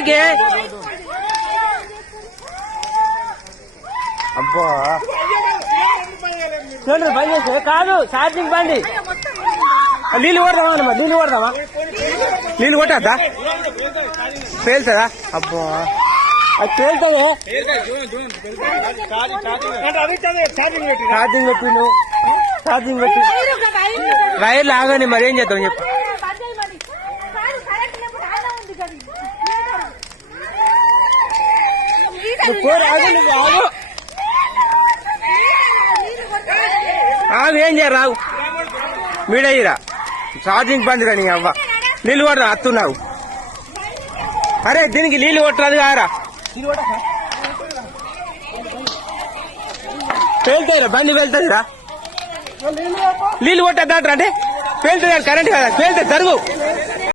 రాకే అబ్బా చూడండి బంద్ చేస్తే కాదు ఛార్జింగ్ బండి నీళ్ళు కొడదామా అన్నమా నీళ్ళు కొడదామా నీళ్ళు కొట్టద్దా పేలుతుందా అబ్బా అది పేలుతుంది ఛార్జింగ్ పెట్టిండు ఛార్జింగ్ పెట్టి వైర్లు ఆగని మరి ఏం చేద్దాం చెప్పు ఆగు ఏం చేయరు రావు మీడయ్యిరా ఛార్జింగ్ బంద్ కానీ అవ్వ నీళ్ళు కొడరా అత్తున్నావు అరే దీనికి నీళ్ళు కొట్టరాదు కారా పేలుతాయిరా బండి వెళ్తుందిరా నీళ్ళు కొట్టద్దాంటారా అంటే పేలుతుంది కరెంట్ కదా పేలుతుంది జరుగు